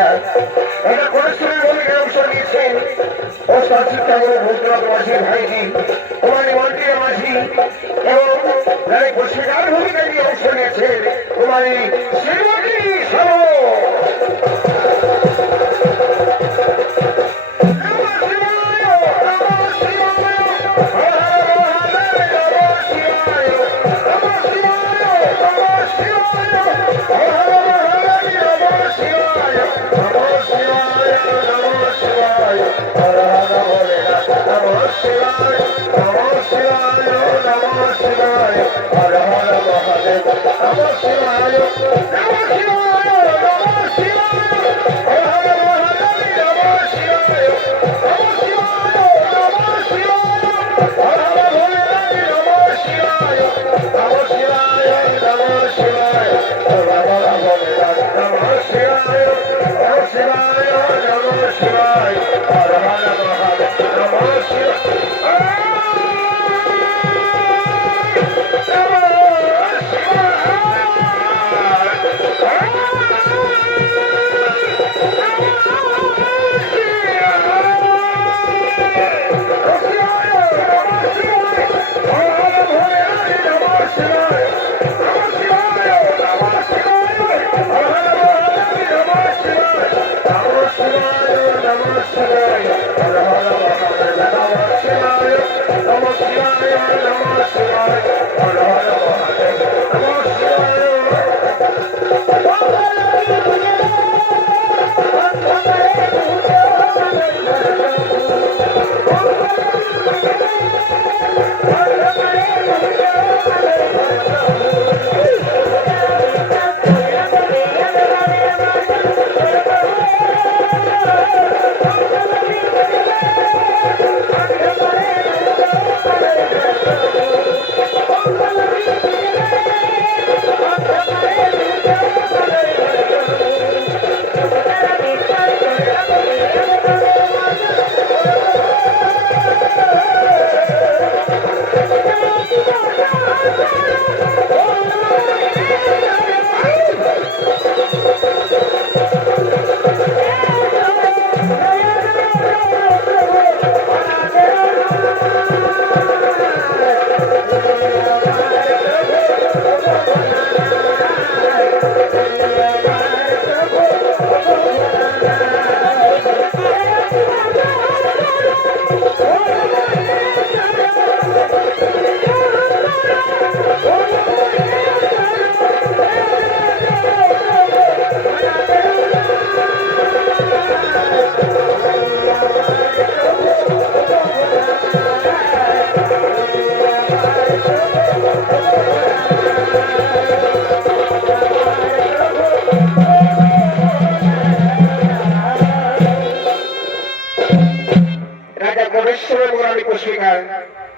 পুরস্কার এটা কোনেশ্বরী ভূমিকায় অংশ নিয়েছেন ওস্তাদ শিক্ষাগুরু ভূতনাথ মাঝি ভাইজি, কুমারী মন্ত্রী মাঝি এবং নারী পুরস্কার ভূমিকায় নিয়ে অংশ নিয়েছেন কুমারী শ্রীমতী সারো।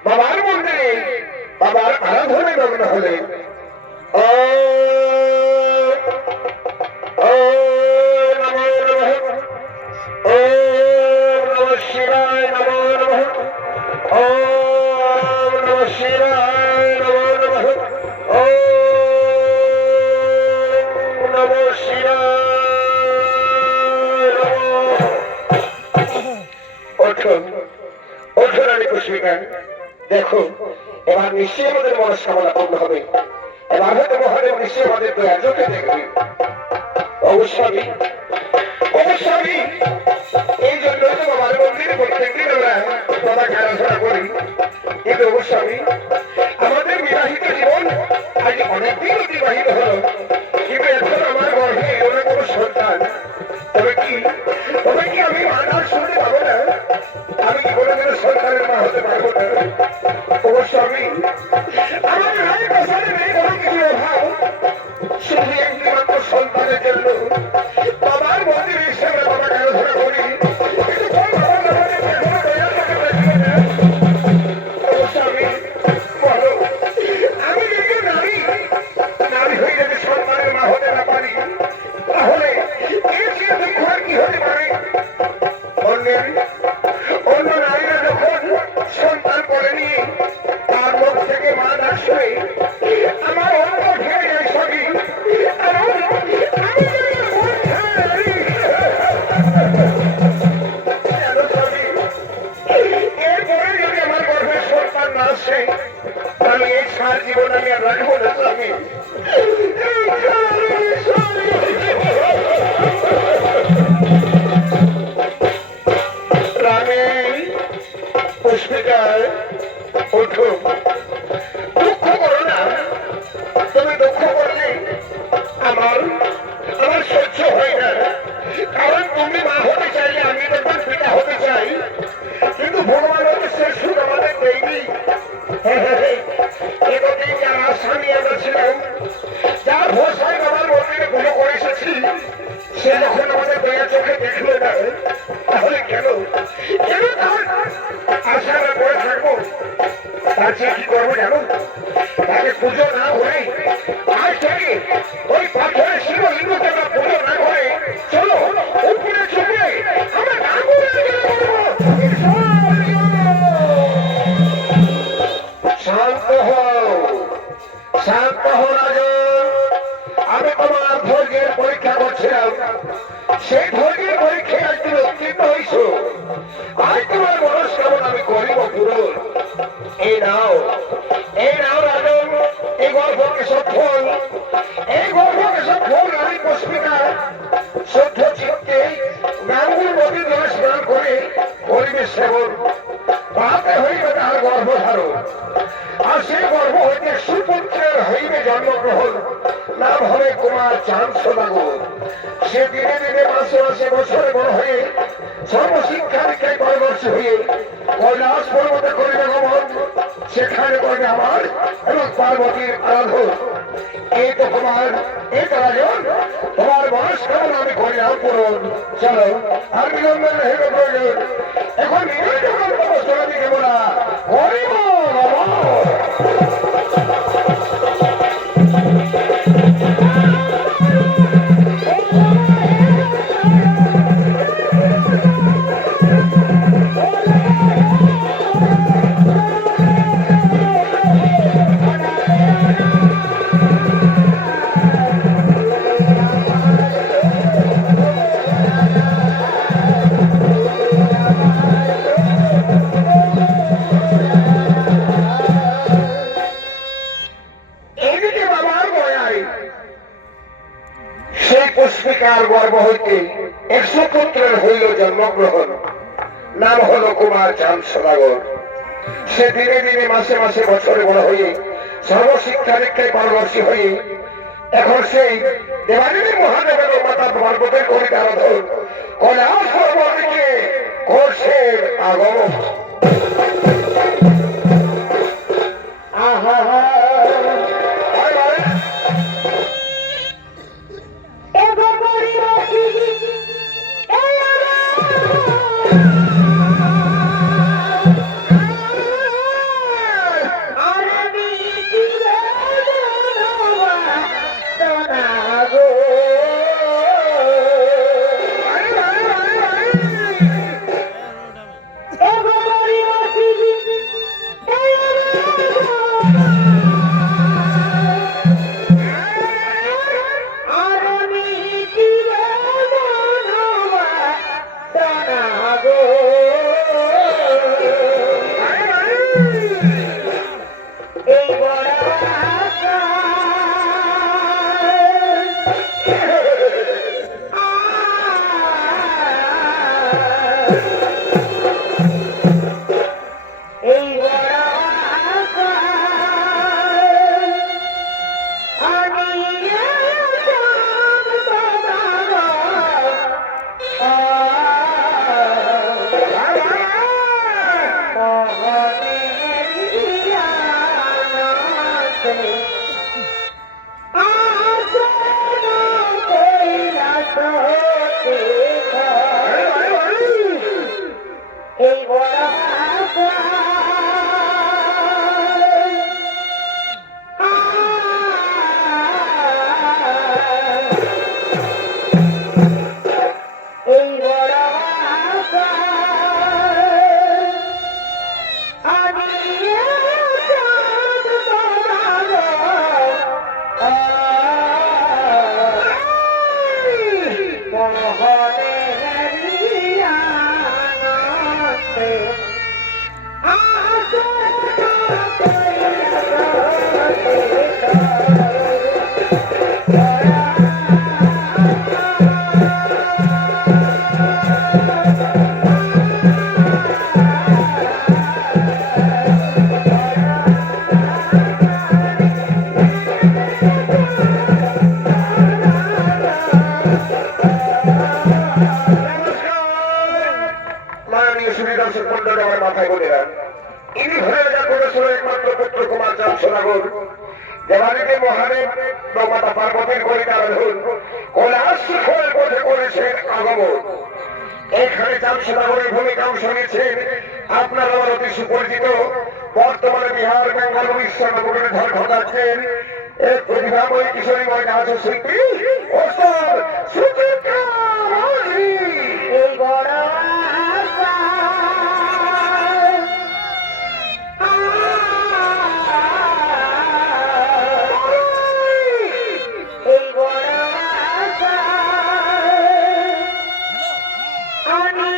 বাবার মন্দিরে বাবার আরাধনায় মগ্ন হলে শিবায় নমো নমঃ, ওম নমঃ শিবায় নমো নমঃ, ওম নমঃ শিবায় নমঃ। ওঠো ওঠো রানী পুষ্পিকা, দেখো এবার নিশ্চয়ই আমাদের মনস্কামনা পূর্ণ হবে। এবার হয়তো মহাদেব নিশ্চয়ই আমাদের দয়া চোখে দেখবে। অবশ্যই অবশ্যই এই জন্য তো বাবার মন্দিরে প্রত্যেকদিন আমরা বাবাকে আরাধনা করি। কিন্তু অবশ্যই আমাদের বিবাহিত জীবন আজ অনেকদিন অতিবাহিত হলো, কিন্তু এখন আমার গর্ভে অনেক কোনো সন্তান। তবে কি আমি মানার শুনতে পাবো না? আমি কি কোনো কোনো সন্তানের মা হতে পারবো না? অবশ্যই আমার ভাই বছরে নেই কোনো কিছু অভাব, শুধু একটি মাত্র সন্তানের জন্য বাবার মন্দিরে এসে আমরা বাবাকে আরাধনা করি। আমি যদি নারী হয়ে যদি সন্তানের মা হতে না পারি, তাহলে এর চেয়ে দুঃখ আর কি হতে পারে? অন্য নারীরা যখন সন্তান করে নিয়ে তার মুখ থেকে মা ডাক শুনে আজকে কি করবো জানো? তাকে পুজো না করে আজ থেকে ওই পাথরের শিবলিঙ্গকে আমরা পুজো না করে চলো উপরে চলে আমরা শান্ত হও, শান্ত হও রাজন। আমি তোমার ধৈর্যের পরীক্ষা করছিলাম, সেই ধৈর্যের পরীক্ষায় আজ তুমি উত্তীর্ণ হয়েছ। আজ তোমার মনস্কামনা আমি করিব পূরণ। এই নাও, এই নাও রাজন, এই গর্ভকে সব ফল, এই গর্ভকে সব ফল আমি পুষ্পিকা শুদ্ধ চিত্তে গাঙ্গুর নদীর জলে স্নান করে পরিবেশ সেবন পাতে হইবে তার গর্ভধারণ। আর সেই গর্ভ হইতে সুপুত্রের হইবে জন্মগ্রহণ, নাম হবে কুমার চাঁদ সদাগর। সে দিনে দিনে মাসে মাসে বছরে বড় হয়ে সর্বশিক্ষা দীক্ষায় পারদর্শী হয়ে কৈলাস পর্বতে করিবে গমন, সেখানে করবে আমার এবং পার্বতীর আরাধন। এই তো কুমার, এই তো রাজন, তোমার মনস্কামনা আমি করিলাম পূরণ। চলো আর বিলম্বের হেবে প্রয়োজন, এখন চলে দিকে বলা করিব বাবা। পুষ্পিকার গর্ভ হইতে 100 পুত্রের হইল জন্মগ্রহণ, নাম হলো কুমার চাঁদ সদাগর। সে দিনে দিনে মাসে মাসে বছরে বড় হয়ে সর্বশিক্ষা দীক্ষায় পারদর্শী হয়ে এখন সেই দেবাদেবী মহাদেবের মাতা পার্বতীর করিতে আরাধন কৈলাস পর্বতকে করছে আগমন। দেবাদেবী মহাদেব মাতা পার্বতীর করিতে আরাধন কৈলাস শিখরের পথে করেছেন আগমন। এখানে চাঁদ সদাগরের ভূমিকা অংশ নিয়েছেন আপনার আমার অতি সুপরিচিত বর্তমানে বিহার বেঙ্গল উড়িষ্যা নগরীর ঢাল ঘটাচ্ছেন এক প্রতিভাময়ী কিশোরীময় নাচ শিল্পী ওস্তাদ সুচিত্রা মাঝি। এই বড় আশা, এই বড় আশা, আমি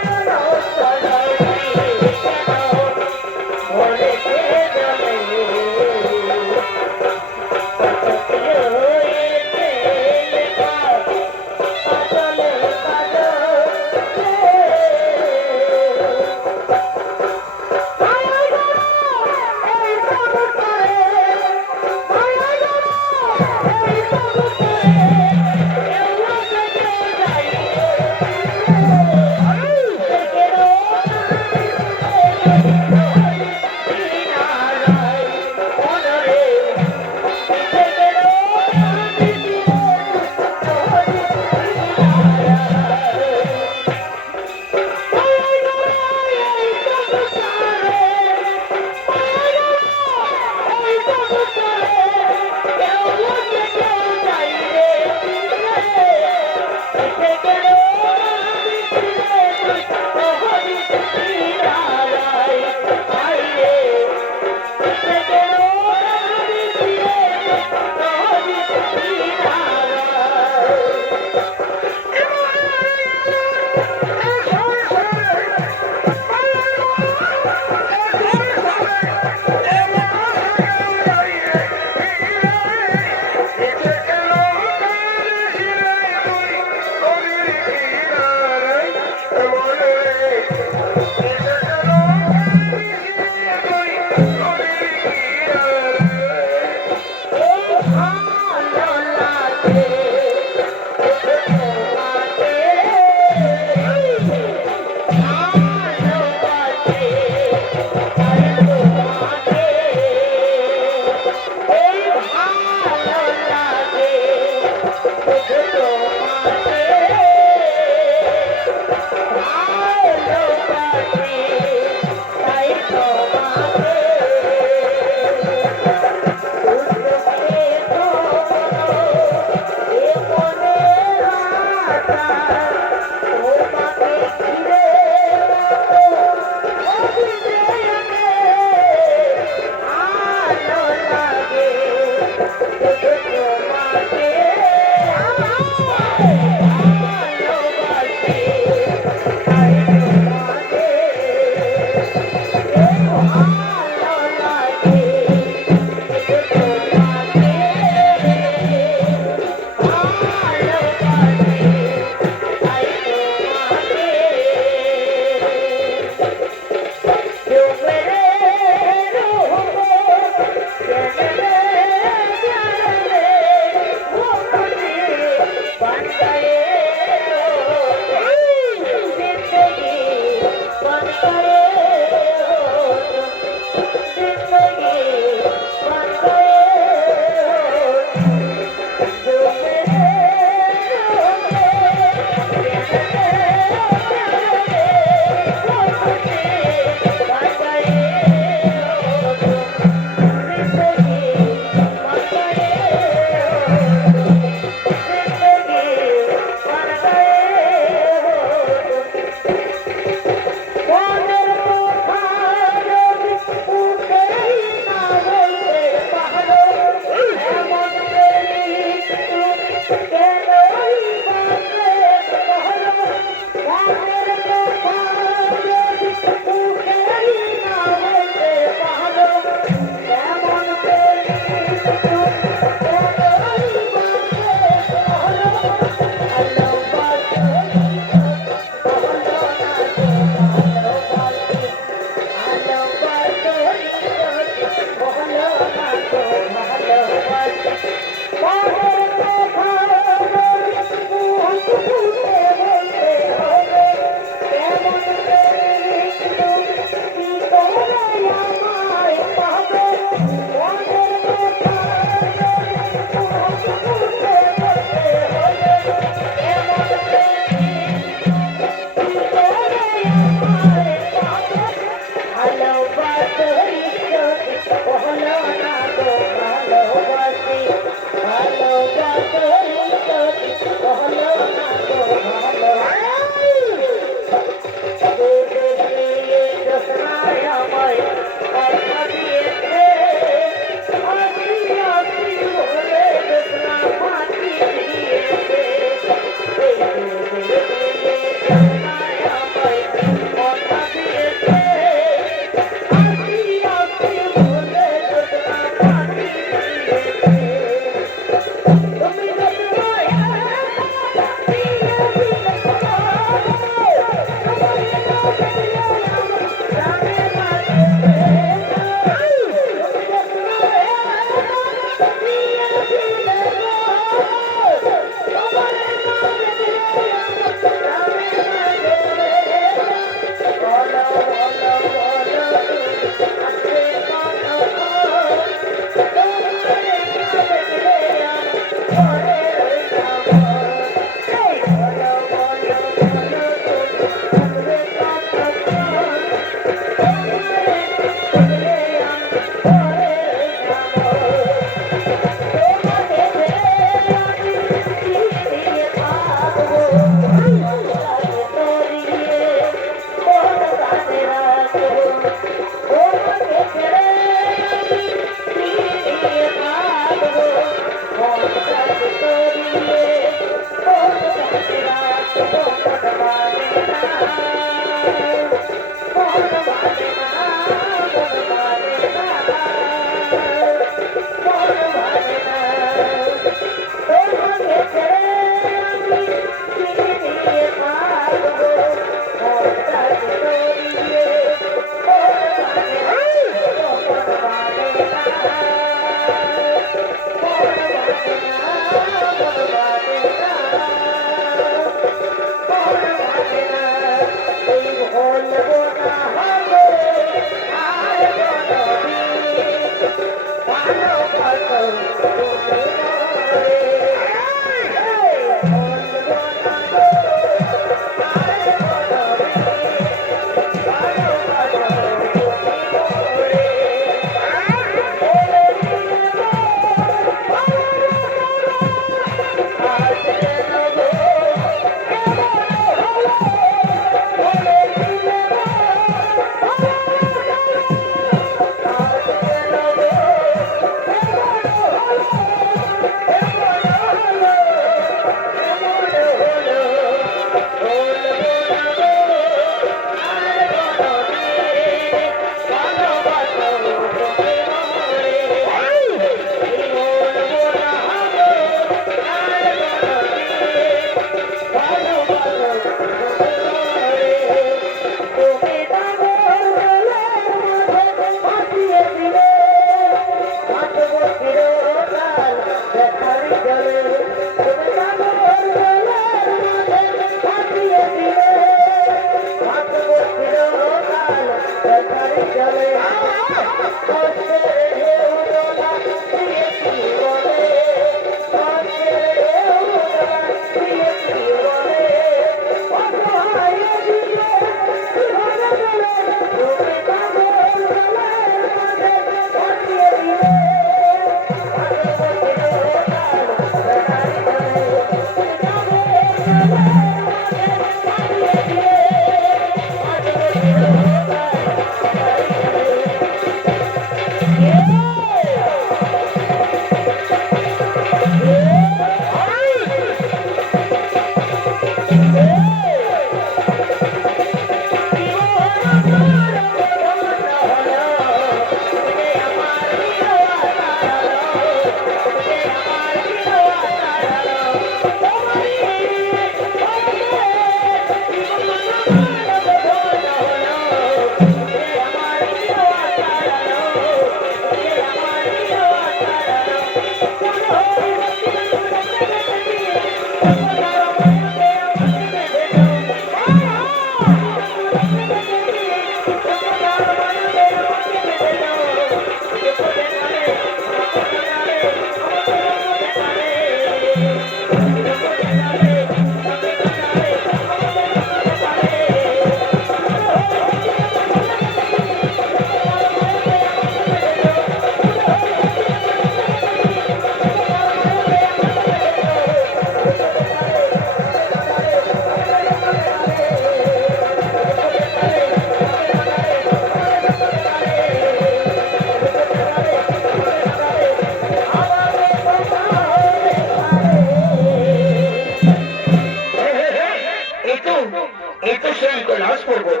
সেই কৈলাস পর্বত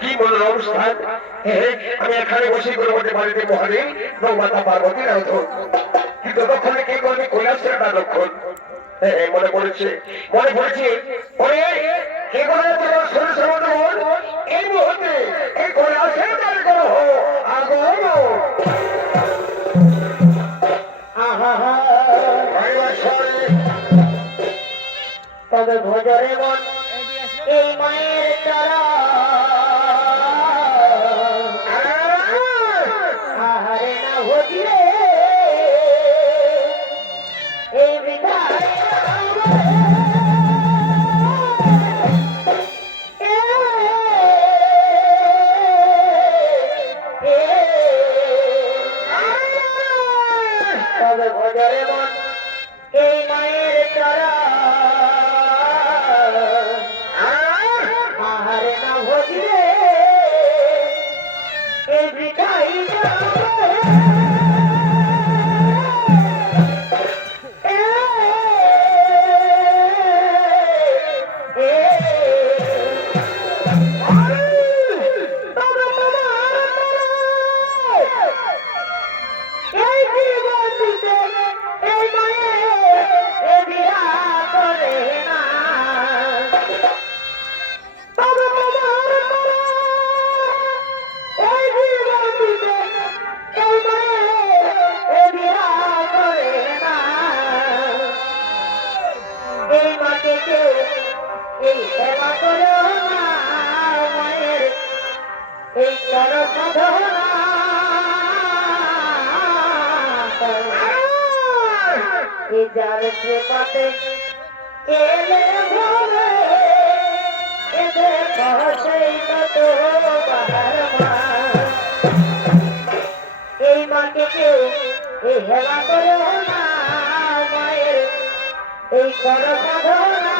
কি মনোরম স্থান। আমি এখানে বসে করবতে বাড়িতে মহাদেব নৌমাতা পার্বতীর আরাধন, কিন্তু ততক্ষণে কি করবে কৈলাসের তারক্ষণ। মনে পড়েছে কে করে তোমার শরীর সমুদ্র এই মুহূর্তে এই কৈলাসের তারে করো আগমন। তবে ভজরে মন এই মায়ের চরা আহারে না ভজিলে এই বিধায় তবে ভজরে মন এই মায়ের চরা আহারে না ভজিলে এই বিধায় এই সেবা করো না মায়ের এই করো সাধনা এই যার কৃপাতে এলে ভরে এদের সেই কত বাহার মা এই মাকে কেউ এই সেবা করো না মায়ের এই করো সাধনা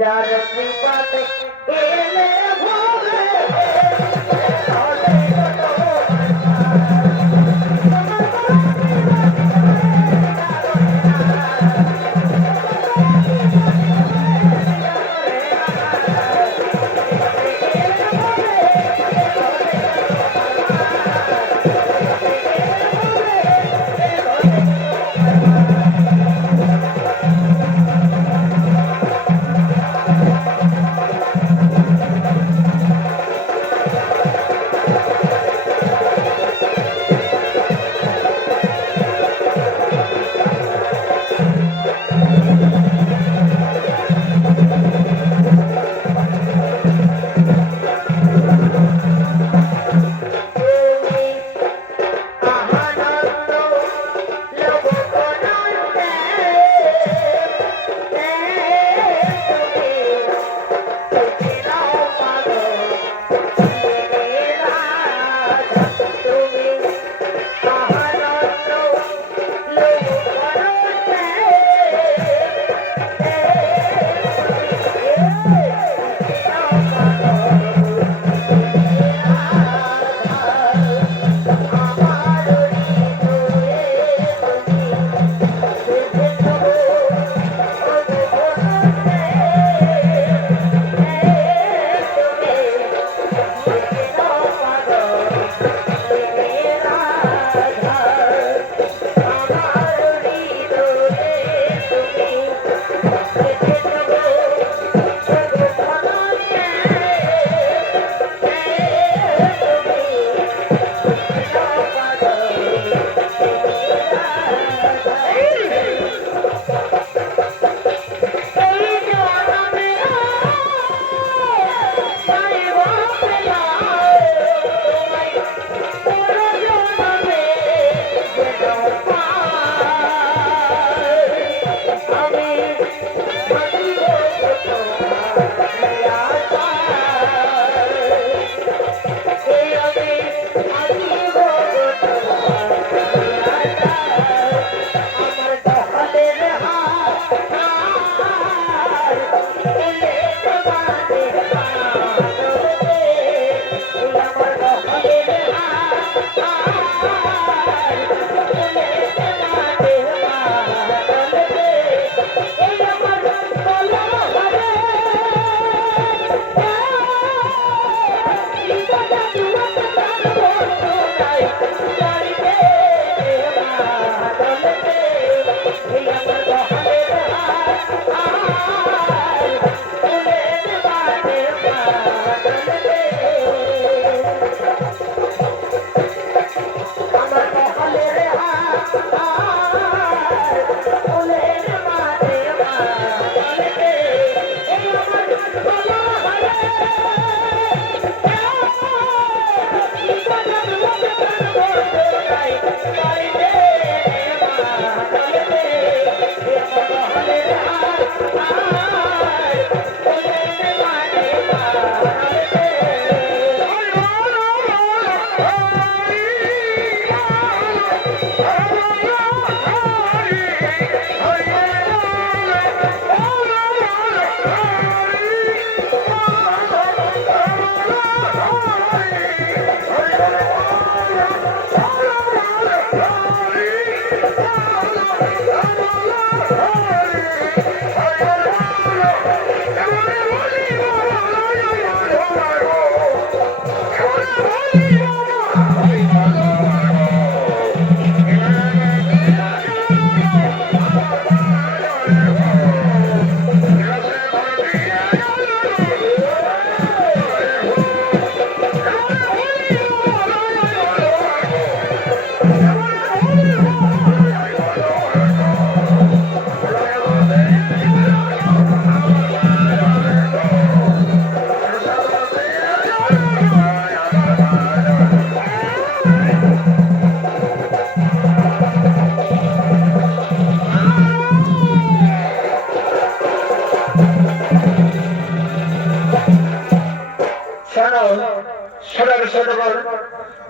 যার কৃপাতে এলে ভরে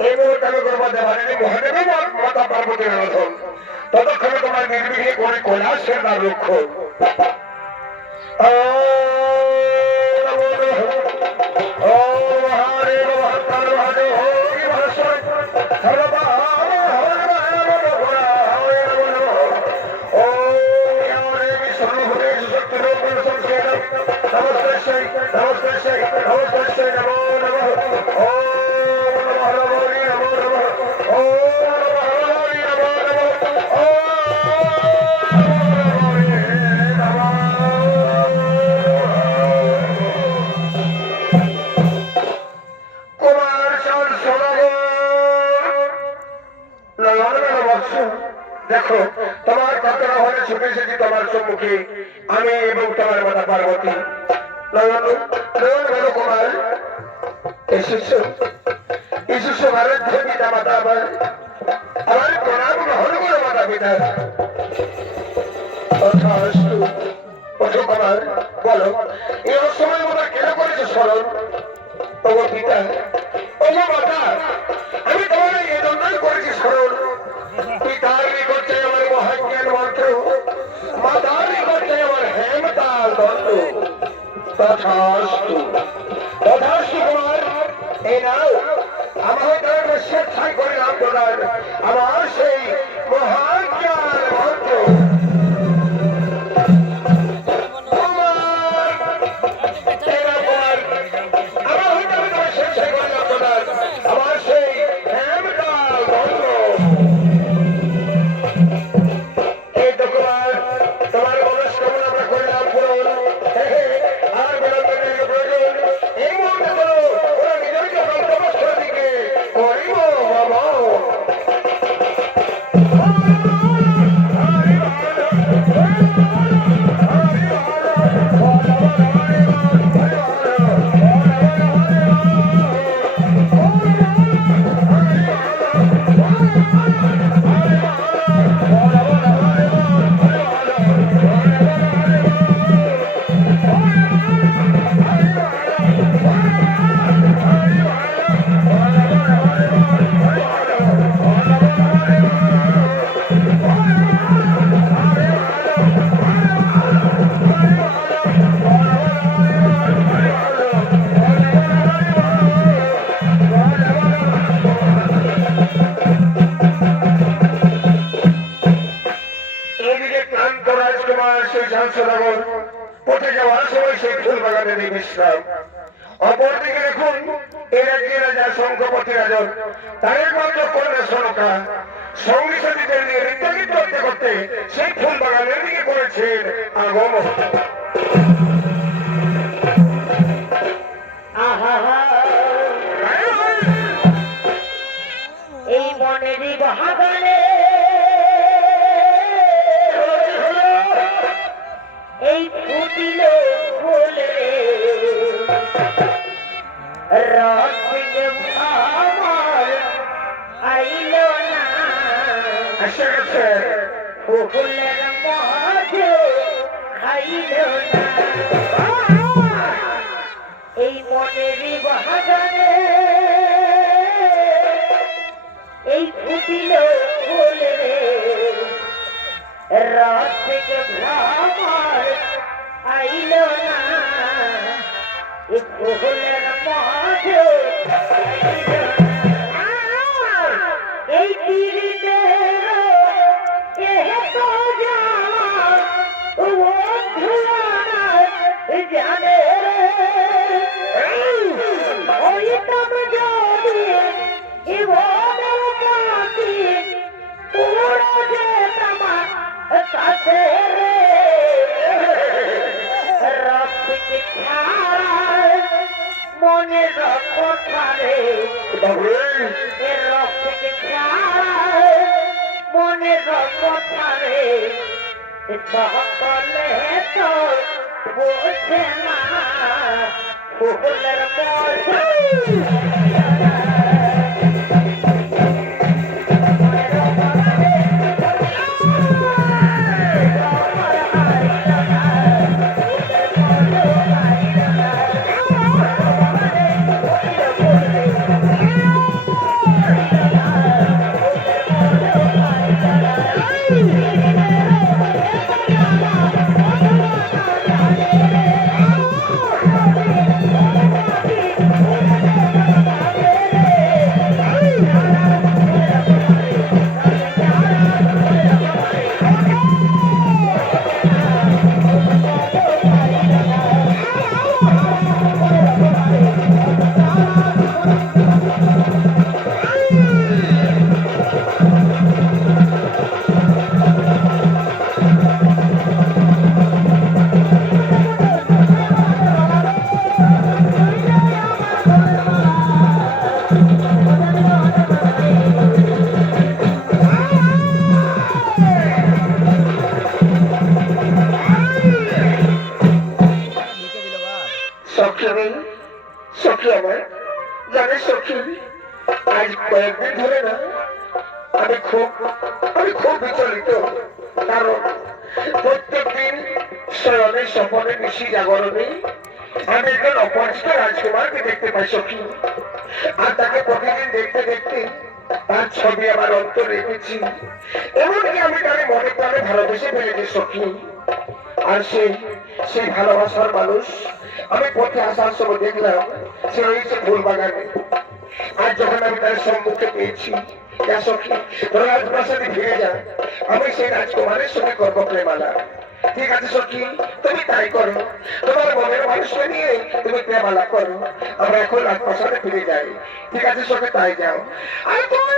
এই মুহূর্তে আমি করবো দেবানী মহাদেবের মাতা পার্বতীর আরাধন। ততক্ষণে তোমার নির্বিঘ্নে করে কৈলাসের দ্বার রক্ষণ। দেখো তোমার কতটা ঘরে ছুটে এসেছি তোমার সম্মুখে আমি এবং তোমার মাতা পার্বতী। কুমার এসেছো এসেছো ভারত পিতা মাতা আমার প্রণাম গ্রহণ করো মাতা পিতা। কুমার বলো এই সময় মাতা কেন করেছো স্মরণ? ওগো পিতা ওগো মাতা আমি তোমার এই জন্যই করেছি স্মরণ। পিতার নিকটে আমার মহাজ্ঞান মন্ত্র, মাতার নিকটে আমার হেমতাল দণ্ড। তথাস্তু তথাস্তু কুমার এই নাও আমার ধর্মের স্বেচ্ছায় করে নাম প্রদান আমার সেই মহাজ্ঞান মন্ত্র। পথে যাওয়ার সময় সেই ফুল বাগানে নেই বিশ্রাম। অপরদিকে দেখুন এ রাজ্যের রাজা শঙ্খপতি রাজন তার একমাত্র কন্যা সনকা সঙ্গী সাথীদের নিয়ে নৃত্যগীত করতে করতে সেই ফুল বাগানের দিকে করেছেন আগমন। এই মনেরই বাগানে এই ফুটিল ফুল রস আমার আইল না ফুলের মাঝে খাইল না এই মনেরই বাগানে এই ফুটিল ফুল রে রস থেকে ভ্রমর আইল না ফুলের মাঝে এই তীরিতে জানে ওই তম যদি কাছে মনে রাখে মনে রাখে সকলে তো বোঝে না ফুলের মজা অনেকদিন ধরে না আমি খুব বিচলিত। কারণ প্রত্যেকদিন শয়নে স্বপনে নিশি জাগরণে আমি একজন অপরিচিত রাজকুমারকে দেখতে পাই সখী। আর তাকে প্রতিদিন দেখতে দেখতে তার ছবি আমার অন্তরে রেখেছি। এমনকি আমি তাকে মনে প্রাণে ভালোবেসে ফেলেছি সখী। আর সেই ভালোবাসার মানুষ আমি পথে আসার সময় দেখলাম সে রয়েছে ফুল বাগানে। আর যখন আমি তার সম্মুখে পেয়েছি, সখী রাজপ্রাসাদে ফিরে যা, আমি সেই রাজকুমারের সঙ্গে করবো প্রেমালা। ঠিক আছে সখী, তুমি তাই করো। তোমার মনের মানুষকে নিয়ে তুমি প্রেমালা করো। আমরা এখন রাজপ্রাসাদে ফিরে যাই। ঠিক আছে সখী, তাই যাও। আর তুমি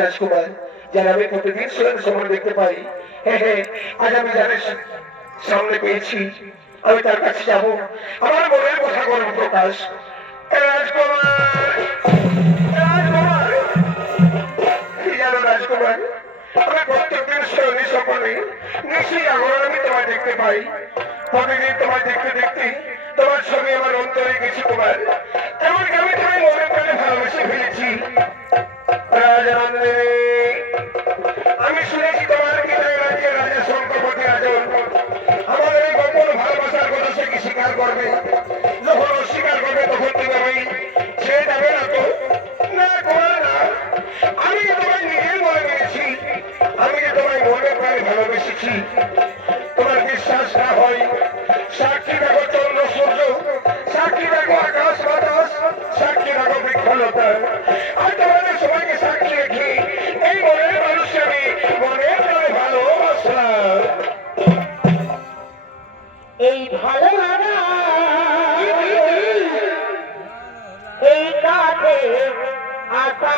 রাজকুমার যারা আমি প্রতিদিন সময় দেখতে পাই। হ্যাঁ, আজ আমি যাদের সামনে পেয়েছি, আমি তার কাছে যাবো, আমার মনের কথা করবো প্রকাশ। রাজকুমার, রাজকুমার, জানো রাজকুমার, আমি প্রত্যেকদিন স্বপ্নে নিশি জাগরণ আমি তোমায় দেখতে পাই। প্রতিদিন তোমায় দেখতে দেখতে তোমার ছবি আমার অন্তরে গেছি কুমার। এমনকি আমি তোমায় মনে প্রাণে ভালোবেসে ফেলেছি। আমি শুনেছি তোমার বিদায় রাজ্যের রাজা শঙ্করপতি রাজন আমার এই গোপন ভালোবাসার কথা সে কি স্বীকার করবে? যখন অস্বীকার করবে তখন তুমি আমি ছেড়ে যাবে না তো? না কুমার না, আমি যে তোমায় নিজেই বলে নিয়েছি, আমি যে তোমায় মনে প্রায় ভালোবেসেছি। তোমার বিশ্বাস না হয় সাক্ষী রাখো চন্দ্র সূর্য, সাক্ষী রাখো আকাশ বাতাস, সাক্ষী রাখো বৃক্ষলতা। আর তোমাদের সবাইকে সাক্ষী রেখে এই মনের মানুষকে আমি মনে প্রাণে ভালোবাসলাম। এই ভালো লাগা এই কাছে আসা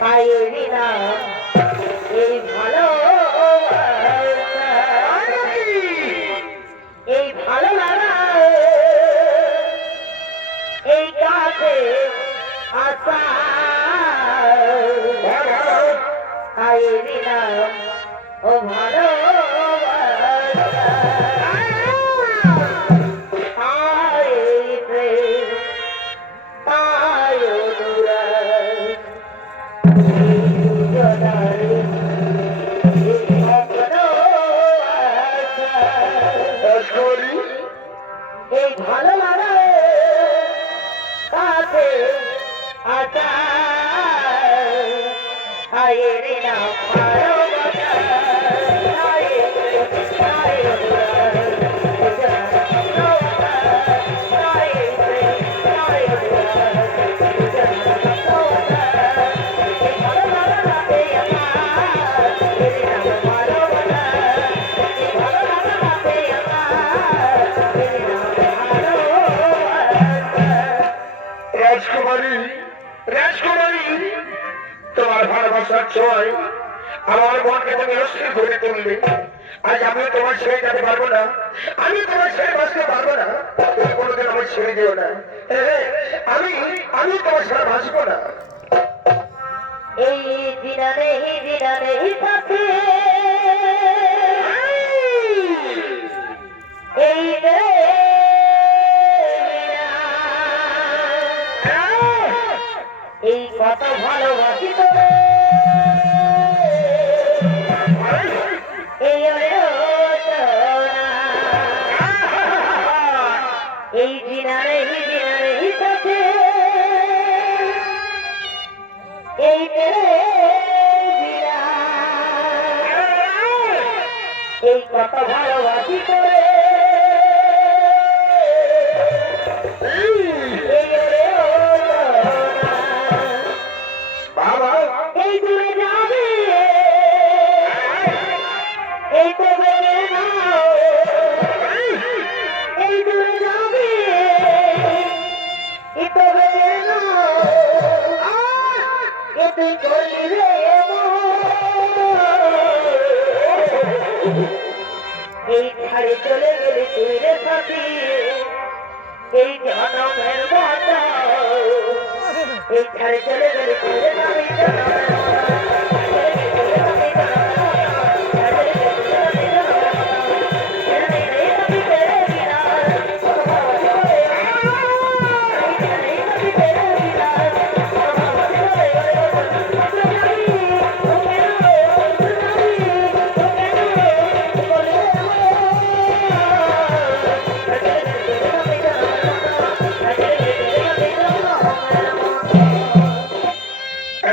তাই না এই ভালো এই ভালো লাগা এই কাছে আসা তাই না ও ভালো এই ভালো লাগা কাছে আটা আয়ের না রাজকুমারী, রাজকুমারী, তোমার ভালোবাসার ছোঁয়ায় আমার মনকে তুমি অস্থির করে তুললে। আজ আমি তোমার ছেড়ে যেতে পারবো না, আমি তোমার ছেড়ে বাঁচতে পারবো না। তুমি কোনোদিন আমার ছেড়ে দিও না। আমি আমি তোমার ছাড়া বাঁচবো না। এই দিনারে সাথে এই এই কত ভালোবাসি তোরে এই এই দিনারে সাথে এই এই কত ভালো না এই দূরে যাবে এ তবে না এ তুই করলি রে এই ছাড়ে চলে গেলে তুই রে সাথী এই জনমের বাধা এই ছাড়ে চলে গেলে তুই রে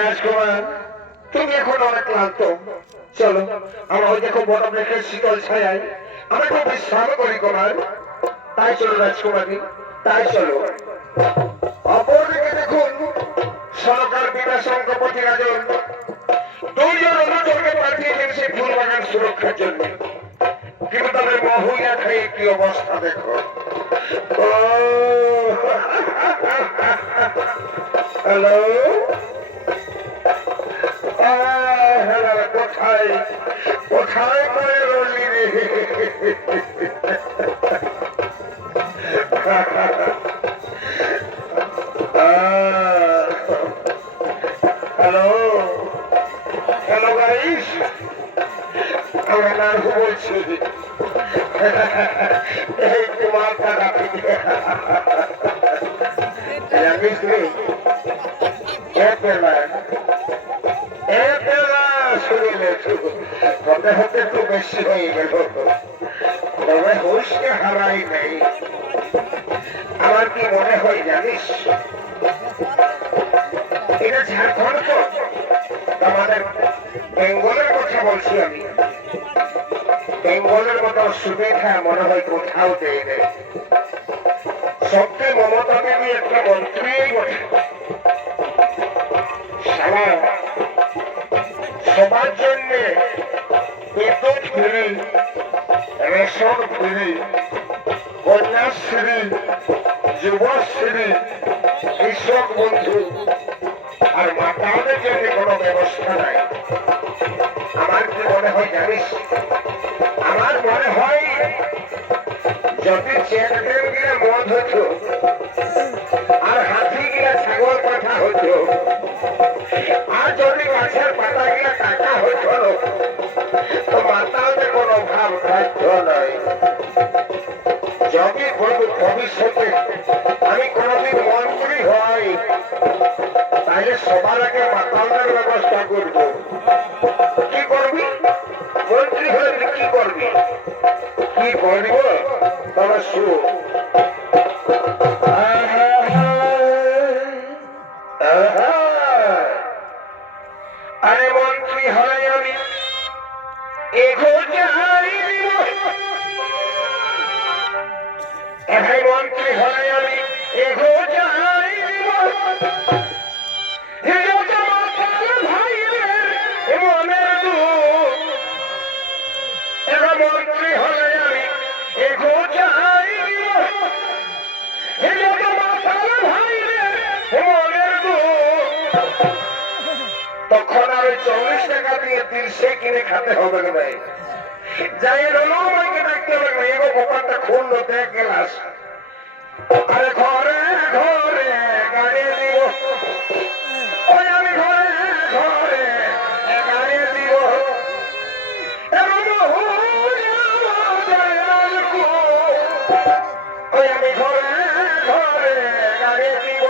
রাজকুমার, তুমি এখন অনেক ক্লান্ত, চলো আমরা ওই দেখো বড় বৃক্ষের শীতল ছায়ায় আমরা খুব বিশ্রাম করি কুমার। তাই চলো রাজকুমারী, তাই চলো। অপরদিকে দেখুন সরকার বিনা শঙ্কপতি রাজন দুইজন অনুচরকে পাঠিয়েছেন সেই ফুল বাগান সুরক্ষার জন্য, কিন্তু তাদের মহুইয়া খেয়ে কি অবস্থা দেখো। হ্যালো কোথায় কোথায় করে রলি রে? হ্যালো হ্যালো গাইস, আমরা নারকু বলছি। এই তোমার টাকা জানিস রে হতে হতে একটু বেশি হয়ে গেল, তবে হুশকে হারাই নেই। আমার কি মনে হয় জানিস, এটা ঝাড়খণ্ড তো, আমাদের বেঙ্গলের কথা বলছি আমি। বেঙ্গলের মতো সুবিধা মনে হয় কোথাও দেয় নেই। সবচেয়ে মমতা দেবী একটা মন্ত্রী বটে, সবার জন্য বিদ্যুৎ free, ration free, Kanyashree, Yuvashree, কৃষক বন্ধু, আর মাতাদের জন্য কোনো ব্যবস্থা নাই। আমার কি মনে হয় জানিস, আমার মনে হয় যদি চেয়ারম্যান গিয়ে মদ হতো আর হাতি গিয়ে ছাগল পাঠা হতো আর যদি গাছের পাতা গিয়ে টাকা হতো তো মাতালদের কোনো ভাব থাকতো নয়। যদি ভবিষ্যতে আমি কোনদিন মন্ত্রী হই তাহলে সবার আগে মাতালদের ব্যবস্থা করবো। কি করবি? মন্ত্রী হলে কি করবি? কি করব তবে শুন, আরে মন্ত্রী হলে আমি মন্ত্রী হলে আমি এগো যাই মন্ত্রী হলে আমি এগো যাই তখন আর 40 টাকা দিয়ে 30 কিনে খেতে হবে না, যাই রোমাকে ডাকতে হবে না। এগো গোপালটা খুলল দেখ গেলাস, আরে ঘরে ঘরে গাড়ি দিব, ওই আমি ঘরে ঘরে গাড়ি দিব, ওই আমি ঘরে ঘরে গাড়ি দিব,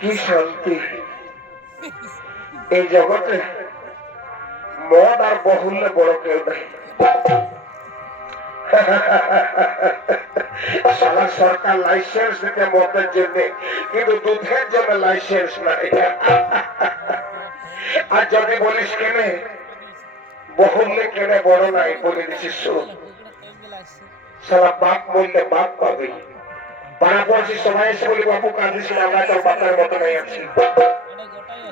কি শান্তি এই জগতে। মদ আর বহুল্যে বড় কেউ নেই। সারা সরকার লাইসেন্স দিতে মদের জন্য, কিন্তু দুধের জন্য লাইসেন্স নাই। আর যদি বলিস কেনে বহুলে কেনে বড় নাই, বলে দিচ্ছি শোন, সারা বাপ বললে বাপ পাবি। পাড়া পড়ছি সবাই এসে বলি বাবু কাঁদিস না, আমরা তোর বাপের মতো নাই আছি।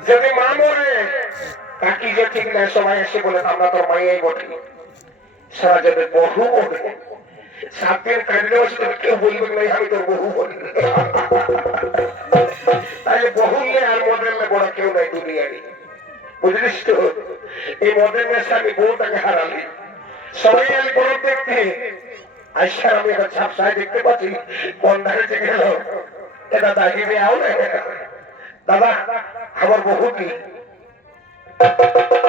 যদি মা মরে কাকি যে ঠিক নাই, সবাই এসে বলে আমরা তোর মাইয়াই বটি। সারা যদি বহু মরে সাতের কাঁদলে বসে তোকে কেউ বলবে নাই আমি তোর বহু বলি। তাহলে বহুলে আর মডেলে বড় কেউ নাই দুনিয়ায়, বুঝলিস তো? এই মদের নেশা আমি বউটাকে হারালি, সবাই আমি বড় দেখতে আইসার আমি এখন ছাপসায় দেখতে পাচ্ছি বন্ধারে যে গেল এ দাদা হিরে আও না দাদা আমার বহু কি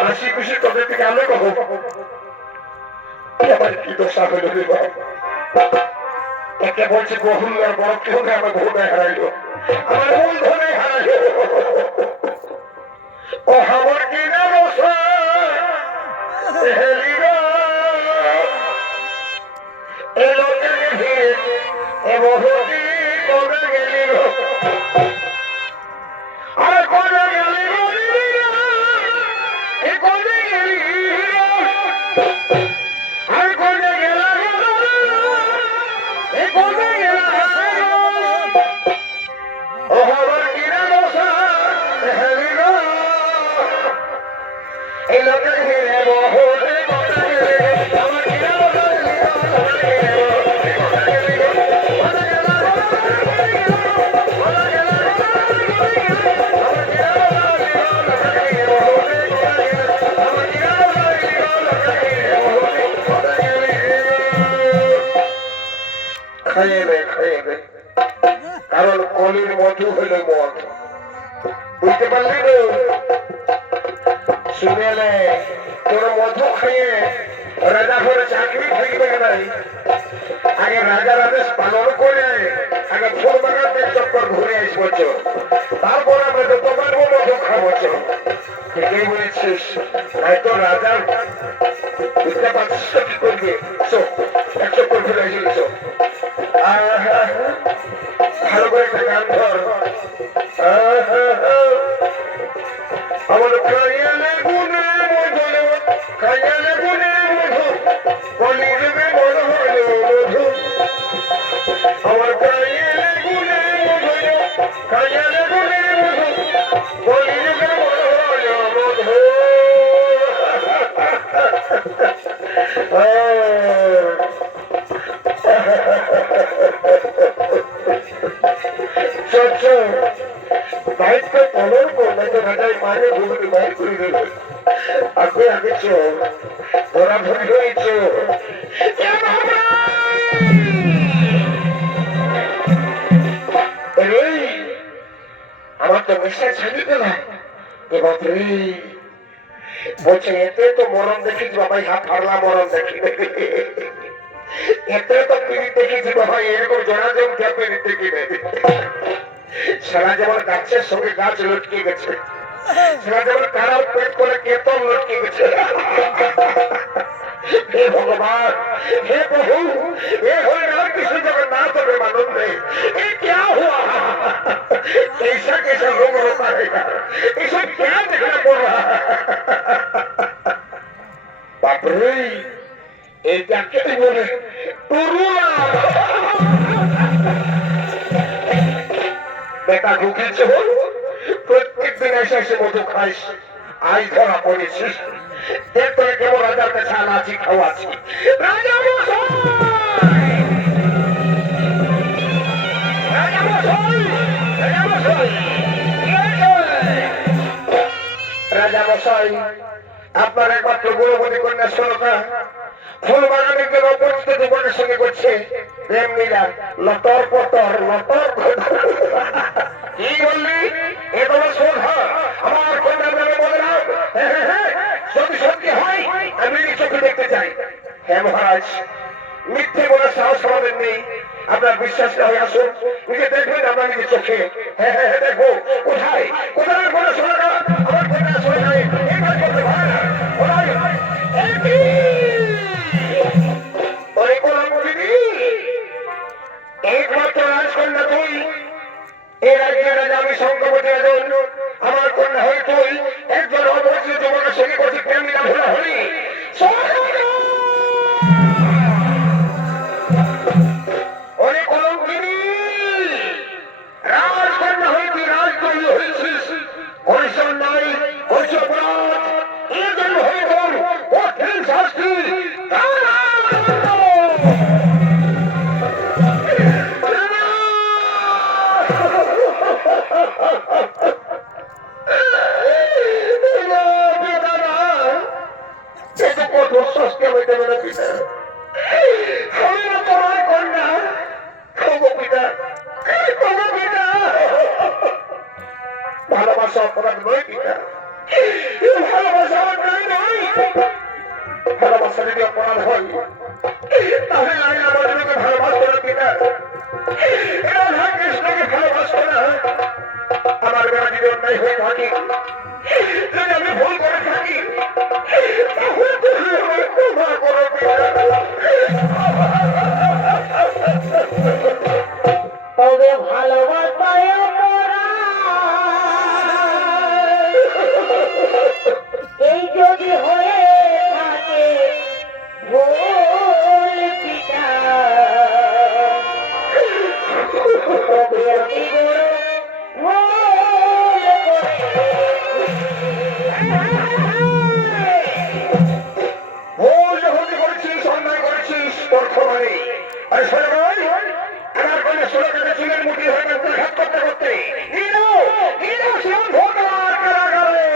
হাসি খুশি তোদের থেকে আলো কহো আমার কি দশা হইল রে বাবা। একে বলছি বহুল আর বড় কেউ নেই, আমার বহু নেই হারাইলো, আমার মূল ধরে হারাইলো। ও আমার কি না কারণ কলির মধু হইল মদ, বুঝতে পারলি তো? শুনেলে তোর মধু খেয়ে রাজা করে চাকরি থাকবে নাই, আগে রাজার আদেশ পালন করে আগে ফুল বাগাতে চক্কর ঘুরে আসবো, তারপর আমরা যত পারবো মধু খাবো। ঠিকই বলেছিস, হয়তো রাজার বুঝতে পারছিস কি করবে, এক চক্কর ঘুরে আসিস। ভালো করে একটা গান ধর, আমার কাইয়ালে গুনে মধু, কাইয়ালে গুনে মধু, কলি যুগে বড় হলো মধু। আমার কাইয়ালে গুনে মধু, কাইয়ালে গুনে মধু, কলি যুগে বড় হলো মধু। দায়িত্ব পালন করলে তো রাজাই মারে ঘুরে বাইর করে দেবে। আগে আগে চোর ধরা ধরি হয়েছ, আমার তো মিশা ছাড়ি পেলাম বাপরে। বলছে এতে তো মরণ দেখেছি বাবাই, হাত হারলা মরণ দেখি, এতে তো পিড়ি দেখেছি বাবা, এরকম জনা জম পিড়ি দেখি নেই। সারা যেমন গাছের সঙ্গে গাছ লটকে গেছে, সারা যেমন কারাও পেট করে কেতন লটকে গেছে। हे भगवान, हे प्रभु, हे हरिनाम कृष्ण जगन्नाथ प्रेमानंद, ये क्या हुआ? ऐसा कैसा रोग होता है यार, ऐसा क्या देखना पड़ रहा है? बाप रे, ये क्या कहते बोले टुरुला बेटा ढूंढे से हो, प्रत्येक दिन ऐसे ऐसे मधु खाइस, आज धरा पड़ेছিস। देख तो केवल राजा के छालाची खावाची राजा मशाई, राजा मशाई, राजा मशाई, राजा मशाई, আপনার একমাত্র গৌরবতী কন্যা সরকা ফুল বাগানের জন্য অপরিচিত যুবকের সঙ্গে করছে প্রেম লীলা, লতর পতর লতর। কি বললি? এ তোমার শ্রদ্ধা আমার কন্যার নামে বললাম, যদি সত্যি হয় আমি চোখে দেখতে চাই। হ্যাঁ মহারাজ, মিথ্যে বলার সাহস আমাদের নেই, আপনার বিশ্বাস না হয়ে আসুন, নিজে দেখবেন আমরা নিজের চোখে। হ্যাঁ হ্যাঁ হ্যাঁ, দেখবো কোথায় কোথায় কোনো সরকার আমার কন্যা সরকারে এই কাজ করতে পারে না। ওই কোনো এর আগে আমি সংকল্পটি আমার কন্যা হয়ে তুই একজন অবশ্যই যুবকের সঙ্গে করছি প্রেম মিলন হলে হলি অনেক কলঙ্কিনী রাজকন্যা হয়ে তুই রাজকন্যী হয়েছিস পরিশ্রম নাই পরিচয় অপরাধ এর জন্য হয়ে তোর কঠিন শাস্তি ভালোবাসা অপরাধ নয় পিতা ভালোবাসা অপরাধ নয় ভালোবাসা যদি অপরাধ হয় তাহলে আমি আমার ভালোবাসবো না পিতা রাধা কৃষ্ণকে ভালোবাসবো না আমার বেলা যদি অন্যায় হয়ে থাকে যদি আমি ভুল করে থাকি তাহলে তুমি আমায় ক্ষমা করো পিতা তবে ভালোবাসায় এই যদি হয়ে থাকে ভুল পিতা তবে আমি বড় ভুল যখন করেছিস অন্যায় করেছিস বর্তমানে আরে শোনো আমার কোনো ষোলোটাকে চুলের মুঠি হয়ে গেছে হাত করতে করতে ভোটার কারাগারে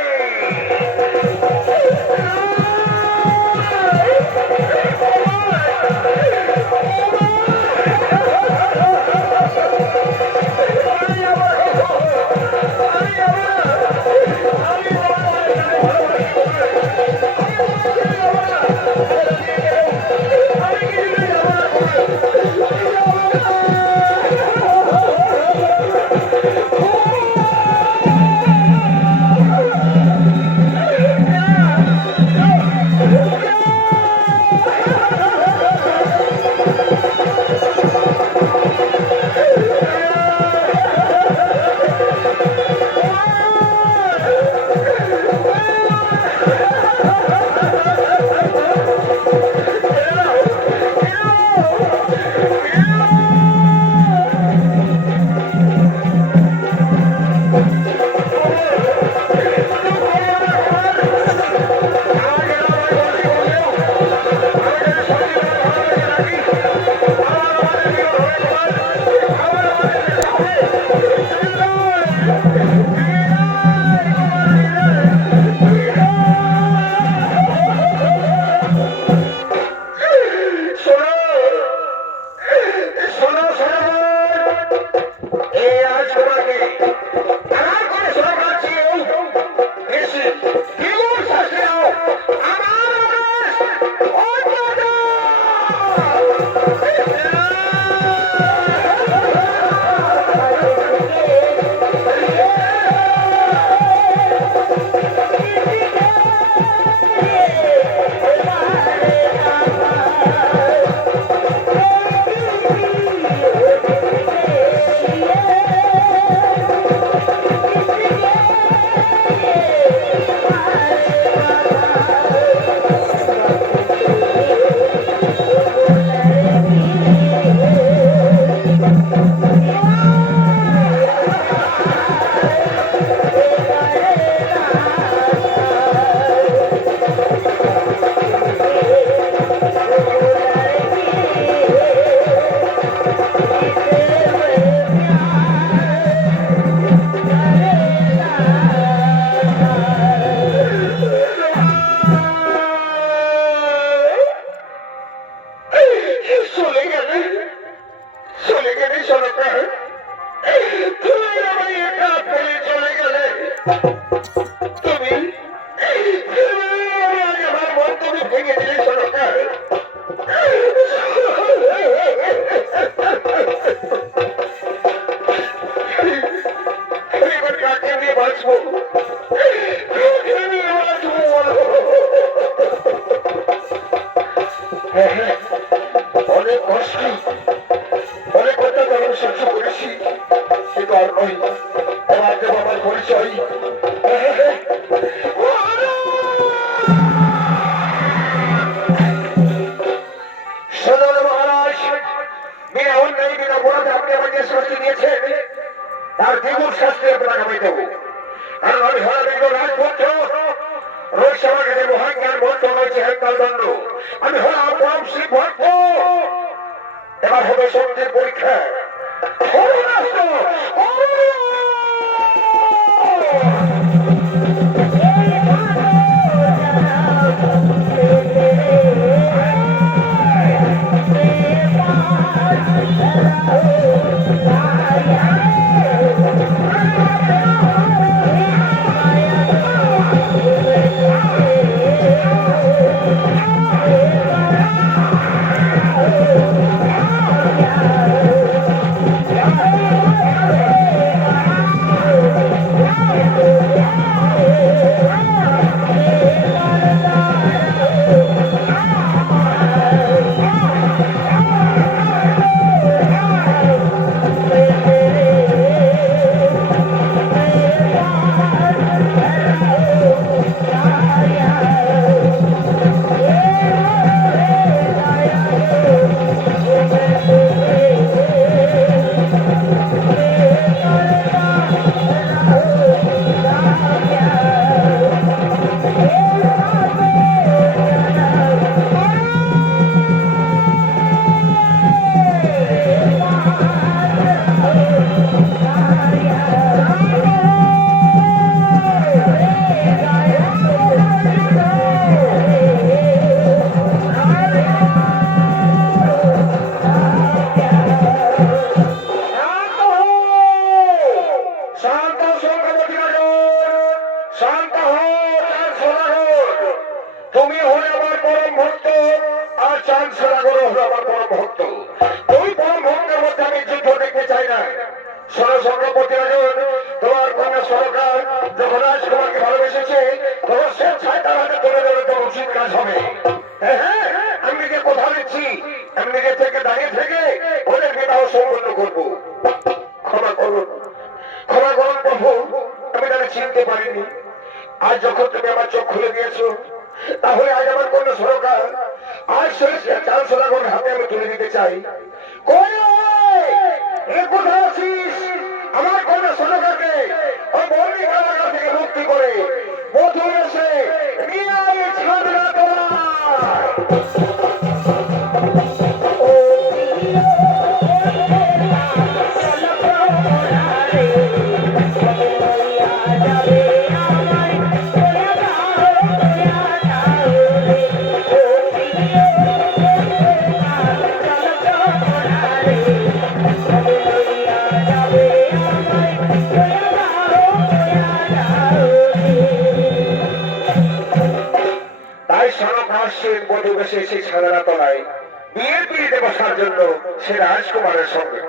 অনেক কষ্ট অনেক কথা আমি সহ্য করেছি কিন্তু আর নই, এবার দেব আমার পরিচয়। সদর মহারাজ, বিনা অন্যায় বিনা অপরাধে আপনি আমাকে শাস্তি দিয়েছেন, তার দ্বিগুণ শাস্তি আপনাকে আমি দেবো। কারণ আমি হলাম একজন রাজপুত্র, রয়েছে আমার কাছে মহাজ্ঞান মন্ত্র, রয়েছে হেনকাল দণ্ড। আমি হলাম পরম শ্রী ভক্ত। এবার হবে সত্যের পরীক্ষা। তুমি হলে আমার পরম ভক্ত, আর চাঁদসাগর হলো আমার পরম ভক্ত। ওই পরম ভক্তের মধ্যে আমি যুদ্ধ দেখতে চাই না। সরসংঘপতি রাজন, তোমার কন্যা সরকার যখন রাজকুমারকে ভালোবেসেছে, তখন স্বেচ্ছায় তার হাতে তুলে দেবে, তো উচিত কাজ হবে। হ্যাঁ, আমি নিজে কথা দিচ্ছি, আমি নিজে থেকে দাঁড়িয়ে থেকে ওদের বিবাহ সম্পন্ন করবো। ক্ষমা করুন, ক্ষমা করুন প্রভু, আমি তাকে চিনতে পারিনি। আজ যখন তুমি আমার চোখ খুলে দিয়েছো, তাহলে আজ আমার কোন সরকার আজ চাল সদাগরের হাতে আমি তুলে দিতে চাই। কোথায় আছিস? আমার কোন সরকারকে ওই বন্দি কারাগার থেকে মুক্তি করে বধূ এসে নিয়ে আয় ছাড়া তোমার। বধূ বসে সেই ছাদনা তলায় বিয়ের পিড়িতে বসার জন্য সে রাজকুমারের সঙ্গে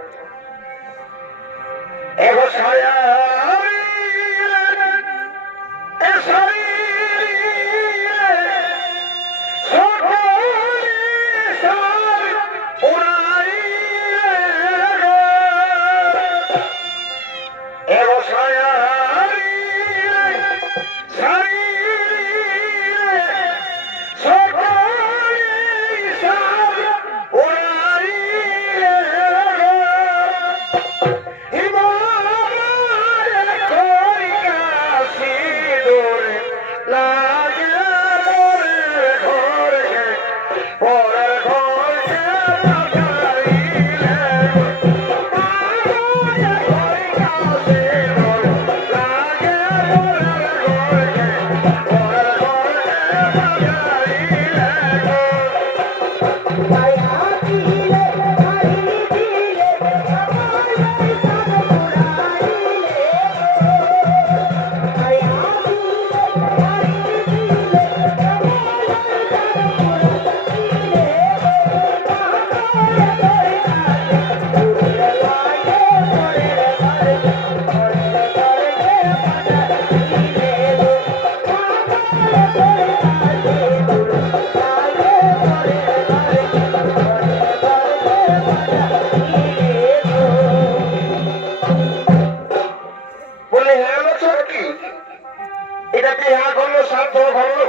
তোর ভালো